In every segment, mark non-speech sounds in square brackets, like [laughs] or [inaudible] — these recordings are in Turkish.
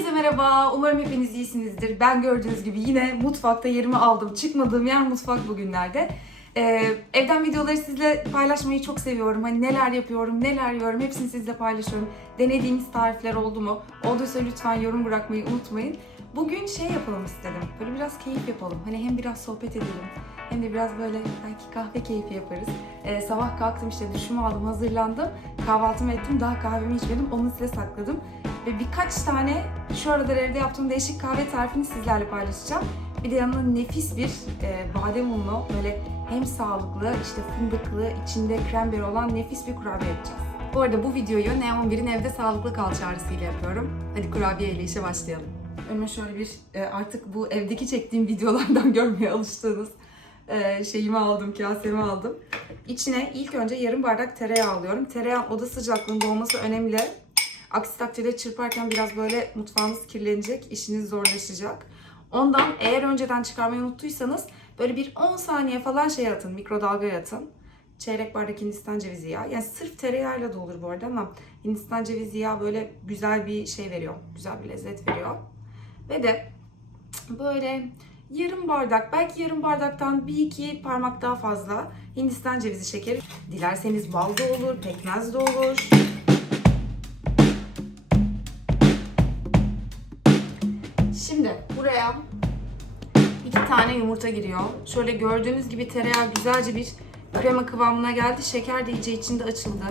Herkese merhaba. Umarım hepiniz iyisinizdir. Ben gördüğünüz gibi yine mutfakta yerimi aldım. Çıkmadığım yer mutfak bugünlerde. Ee, evden videoları sizle paylaşmayı çok seviyorum. Hani neler yapıyorum, neler yiyorum hepsini sizle paylaşıyorum. Denediğiniz tarifler oldu mu? Olduysa lütfen yorum bırakmayı unutmayın. Bugün şey yapalım istedim. Böyle biraz keyif yapalım. Hani hem biraz sohbet edelim. Hem de biraz böyle belki kahve keyfi yaparız. Ee, sabah kalktım işte duşumu aldım, hazırlandım. Kahvaltımı ettim. Daha kahvemi içmedim. Onu size sakladım. Ve birkaç tane şu aralar evde yaptığım değişik kahve tarifini sizlerle paylaşacağım. Bir de yanına nefis bir e, badem unlu böyle hem sağlıklı işte fındıklı içinde kremberi olan nefis bir kurabiye yapacağız. Bu arada bu videoyu Neon 1'in evde sağlıklı kal çağrısıyla yapıyorum. Hadi kurabiye ile işe başlayalım. Önüme şöyle bir e, artık bu evdeki çektiğim videolardan [laughs] görmeye alıştığınız e, şeyimi aldım, kasemi aldım. İçine ilk önce yarım bardak tereyağı alıyorum. Tereyağı oda sıcaklığında olması önemli. Aksi takdirde çırparken biraz böyle mutfağınız kirlenecek, işiniz zorlaşacak. Ondan eğer önceden çıkarmayı unuttuysanız böyle bir 10 saniye falan şey atın, mikrodalgaya atın. Çeyrek bardak Hindistan cevizi yağı. Yani sırf tereyağıyla da olur bu arada ama Hindistan cevizi yağı böyle güzel bir şey veriyor. Güzel bir lezzet veriyor. Ve de böyle yarım bardak, belki yarım bardaktan bir iki parmak daha fazla Hindistan cevizi şekeri. Dilerseniz bal da olur, pekmez de olur. Buraya iki tane yumurta giriyor. Şöyle gördüğünüz gibi tereyağı güzelce bir krema kıvamına geldi. Şeker de iyice içinde açıldı.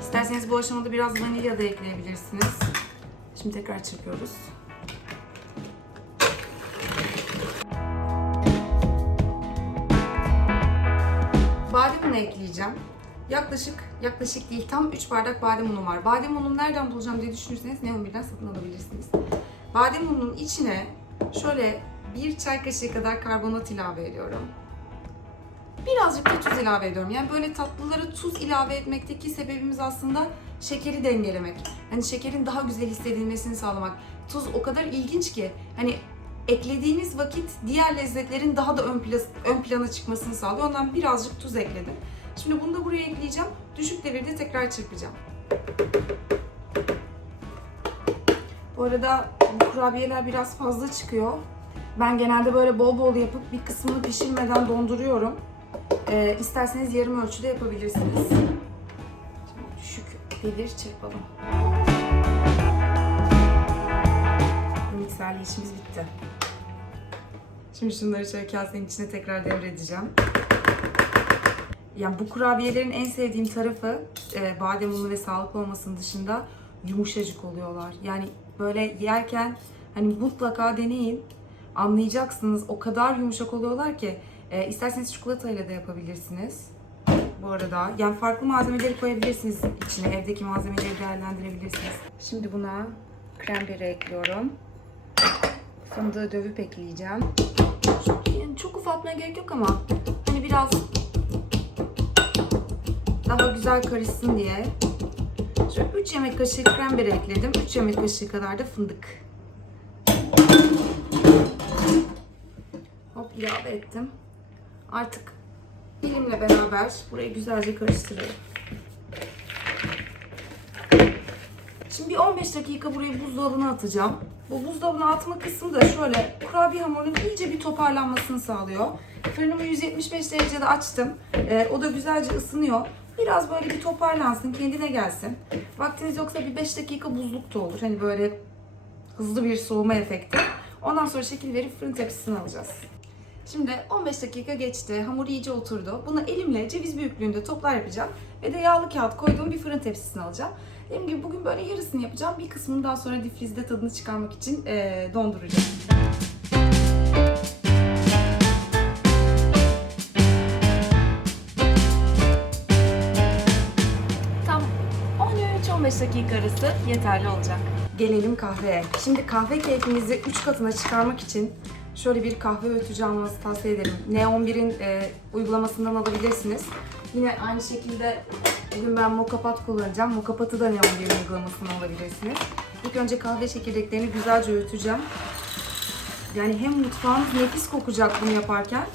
İsterseniz bu aşamada biraz vanilya da ekleyebilirsiniz. Şimdi tekrar çırpıyoruz. Badem unu ekleyeceğim. Yaklaşık, yaklaşık değil tam 3 bardak badem unum var. Badem unumu nereden bulacağım diye düşünürseniz Neon 1'den satın alabilirsiniz. Badem ununun içine şöyle bir çay kaşığı kadar karbonat ilave ediyorum. Birazcık da tuz ilave ediyorum. Yani böyle tatlılara tuz ilave etmekteki sebebimiz aslında şekeri dengelemek. Hani şekerin daha güzel hissedilmesini sağlamak. Tuz o kadar ilginç ki hani eklediğiniz vakit diğer lezzetlerin daha da ön, plas- ön plana çıkmasını sağlıyor. Ondan birazcık tuz ekledim. Şimdi bunu da buraya ekleyeceğim. Düşük devirde tekrar çırpacağım. Bu arada bu kurabiyeler biraz fazla çıkıyor. Ben genelde böyle bol bol yapıp bir kısmını pişirmeden donduruyorum. Ee, isterseniz yarım ölçüde yapabilirsiniz. Düşük devir çırpalım. Mikserli işimiz bitti. Şimdi şunları şöyle kasenin içine tekrar devredeceğim. Yani bu kurabiyelerin en sevdiğim tarafı e, badem unu ve sağlıklı olmasının dışında yumuşacık oluyorlar. Yani böyle yerken hani mutlaka deneyin. Anlayacaksınız. O kadar yumuşak oluyorlar ki. E, isterseniz çikolatayla da yapabilirsiniz. Bu arada yani farklı malzemeleri koyabilirsiniz içine. Evdeki malzemeleri değerlendirebilirsiniz. Şimdi buna kremberi ekliyorum. Fındığı dövüp ekleyeceğim. Yani çok ufaltmaya gerek yok ama hani biraz daha güzel karışsın diye şöyle 3 yemek kaşığı kremberi ekledim. 3 yemek kaşığı kadar da fındık. Hop ilave ettim. Artık dilimle beraber burayı güzelce karıştırıyorum. Şimdi bir 15 dakika burayı buzdolabına atacağım. Bu buzdolabına atma kısmı da şöyle kurabiye hamurunun iyice bir toparlanmasını sağlıyor. Fırınımı 175 derecede açtım. Ee, o da güzelce ısınıyor. Biraz böyle bir toparlansın, kendine gelsin. Vaktiniz yoksa bir 5 dakika buzluk da olur. Hani böyle hızlı bir soğuma efekti. Ondan sonra şekil verip fırın tepsisine alacağız. Şimdi 15 dakika geçti. Hamur iyice oturdu. Bunu elimle ceviz büyüklüğünde toplar yapacağım. Ve de yağlı kağıt koyduğum bir fırın tepsisine alacağım. Dediğim gibi bugün böyle yarısını yapacağım. Bir kısmını daha sonra difrizde tadını çıkarmak için eee, donduracağım. 13-15 dakika arası yeterli olacak. Gelelim kahveye. Şimdi kahve keyfinizi 3 katına çıkarmak için şöyle bir kahve öğütücü almanızı tavsiye ederim. Neon 1'in e, uygulamasından alabilirsiniz. Yine aynı şekilde bugün ben Mokapat kullanacağım. Mokapat'ı da Neon 1'in uygulamasından alabilirsiniz. İlk önce kahve çekirdeklerini güzelce öğüteceğim. Yani hem mutfağınız nefis kokacak bunu yaparken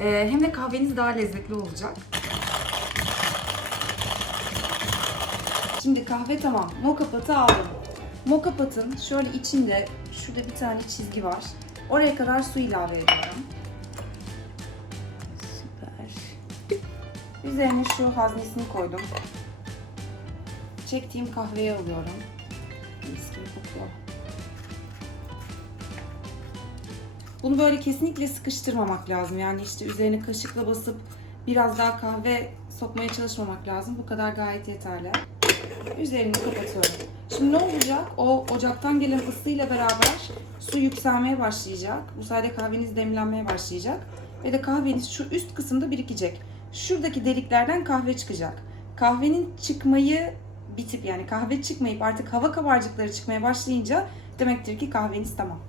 e, hem de kahveniz daha lezzetli olacak. Şimdi kahve tamam. Moka patı aldım. Moka patın şöyle içinde şurada bir tane çizgi var. Oraya kadar su ilave ediyorum. Süper. Üzerine şu haznesini koydum. Çektiğim kahveyi alıyorum. Mis kokuyor. Bunu böyle kesinlikle sıkıştırmamak lazım. Yani işte üzerine kaşıkla basıp biraz daha kahve sokmaya çalışmamak lazım. Bu kadar gayet yeterli. Üzerini kapatıyorum. Şimdi ne olacak? O ocaktan gelen ısıyla beraber su yükselmeye başlayacak. Bu sayede kahveniz demlenmeye başlayacak. Ve de kahveniz şu üst kısımda birikecek. Şuradaki deliklerden kahve çıkacak. Kahvenin çıkmayı bitip yani kahve çıkmayıp artık hava kabarcıkları çıkmaya başlayınca demektir ki kahveniz tamam.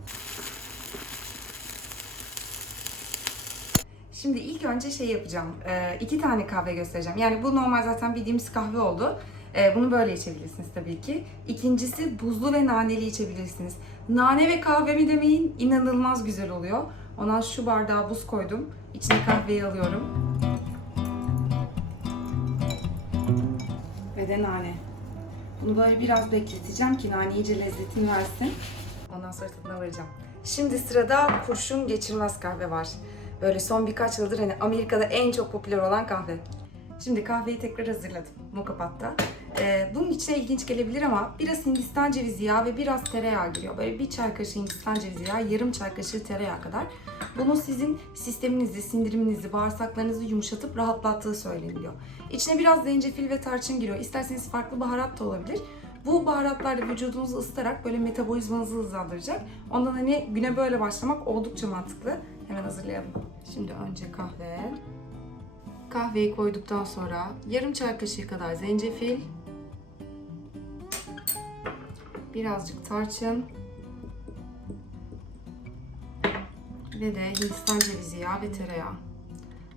Şimdi ilk önce şey yapacağım. Ee, iki tane kahve göstereceğim. Yani bu normal zaten bildiğimiz kahve oldu. Ee, bunu böyle içebilirsiniz tabii ki. İkincisi buzlu ve naneli içebilirsiniz. Nane ve kahve mi demeyin inanılmaz güzel oluyor. Ona şu bardağa buz koydum. İçine kahveyi alıyorum. Ve de nane. Bunu böyle biraz bekleteceğim ki nane iyice lezzetini versin. Ondan sonra tadına varacağım. Şimdi sırada kurşun geçirmez kahve var. Böyle son birkaç yıldır hani Amerika'da en çok popüler olan kahve. Şimdi kahveyi tekrar hazırladım moka patta. Ee, bunun içine ilginç gelebilir ama biraz Hindistan cevizi yağı ve biraz tereyağı giriyor. Böyle bir çay kaşığı Hindistan cevizi yağı, yarım çay kaşığı tereyağı kadar. Bunun sizin sisteminizi, sindiriminizi, bağırsaklarınızı yumuşatıp rahatlattığı söyleniliyor. İçine biraz zencefil ve tarçın giriyor. İsterseniz farklı baharat da olabilir. Bu baharatlar da vücudunuzu ısıtarak böyle metabolizmanızı hızlandıracak. Ondan hani güne böyle başlamak oldukça mantıklı. Hemen hazırlayalım. Şimdi önce kahve. Kahveyi koyduktan sonra yarım çay kaşığı kadar zencefil. Birazcık tarçın. Ve de Hindistan cevizi yağı ve tereyağı.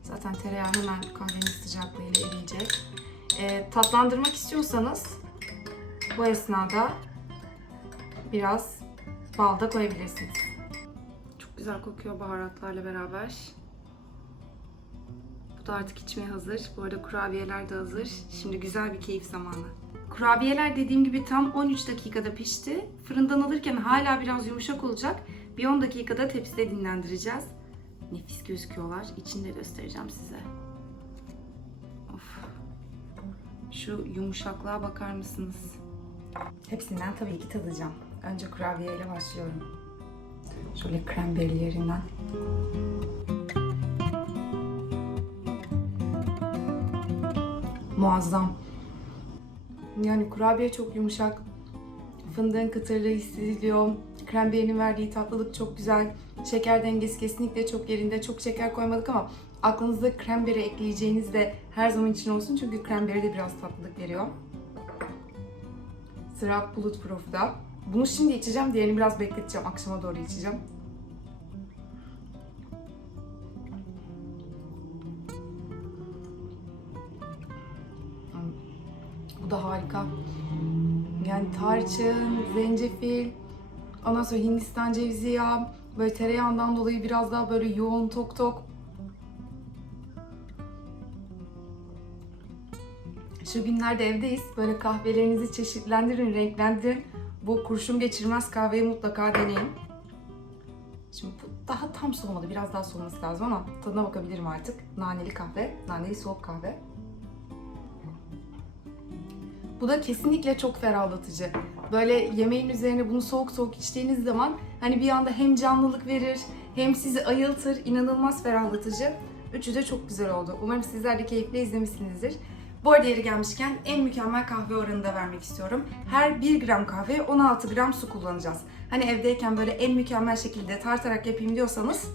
Zaten tereyağı hemen kahvenin sıcaklığıyla eriyecek. Ee, tatlandırmak istiyorsanız bu esnada biraz bal da koyabilirsiniz. Çok güzel kokuyor baharatlarla beraber. Bu da artık içmeye hazır. Bu arada kurabiyeler de hazır. Şimdi güzel bir keyif zamanı. Kurabiyeler dediğim gibi tam 13 dakikada pişti. Fırından alırken hala biraz yumuşak olacak. Bir 10 dakikada tepside dinlendireceğiz. Nefis gözüküyorlar. İçini de göstereceğim size. Of. Şu yumuşaklığa bakar mısınız? Hepsinden tabii ki tadacağım. Önce kurabiye ile başlıyorum. Şöyle kremberlerinden. Muazzam. Yani kurabiye çok yumuşak. Fındığın kıtırlığı hissediliyor. Krembiyenin verdiği tatlılık çok güzel. Şeker dengesi kesinlikle çok yerinde. Çok şeker koymadık ama aklınızda kremberi ekleyeceğiniz de her zaman için olsun. Çünkü kremberi de biraz tatlılık veriyor. Sıra Bulletproof'da. Bunu şimdi içeceğim, diğerini biraz bekleteceğim. Akşama doğru içeceğim. Da harika. Yani tarçın, zencefil, ondan sonra Hindistan cevizi yağı, böyle tereyağından dolayı biraz daha böyle yoğun tok tok. Şu günlerde evdeyiz. Böyle kahvelerinizi çeşitlendirin, renklendirin. Bu kurşun geçirmez kahveyi mutlaka deneyin. Şimdi bu daha tam soğumadı. Biraz daha soğuması lazım ama tadına bakabilirim artık. Naneli kahve, naneli soğuk kahve. Bu da kesinlikle çok ferahlatıcı. Böyle yemeğin üzerine bunu soğuk soğuk içtiğiniz zaman hani bir anda hem canlılık verir hem sizi ayıltır. İnanılmaz ferahlatıcı. Üçü de çok güzel oldu. Umarım sizler de keyifle izlemişsinizdir. Bu arada yeri gelmişken en mükemmel kahve oranını da vermek istiyorum. Her 1 gram kahveye 16 gram su kullanacağız. Hani evdeyken böyle en mükemmel şekilde tartarak yapayım diyorsanız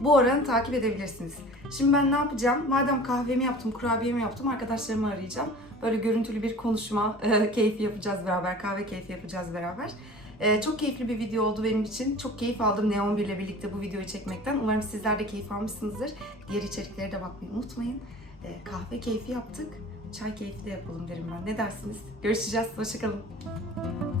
bu oranı takip edebilirsiniz. Şimdi ben ne yapacağım? Madem kahvemi yaptım, kurabiyemi yaptım, arkadaşlarımı arayacağım. Böyle görüntülü bir konuşma e, keyfi yapacağız beraber, kahve keyfi yapacağız beraber. E, çok keyifli bir video oldu benim için. Çok keyif aldım Neon 1 ile birlikte bu videoyu çekmekten. Umarım sizler de keyif almışsınızdır. Diğer içeriklere de bakmayı unutmayın. E, kahve keyfi yaptık. Çay keyfi de yapalım derim ben. Ne dersiniz? Görüşeceğiz. Hoşçakalın.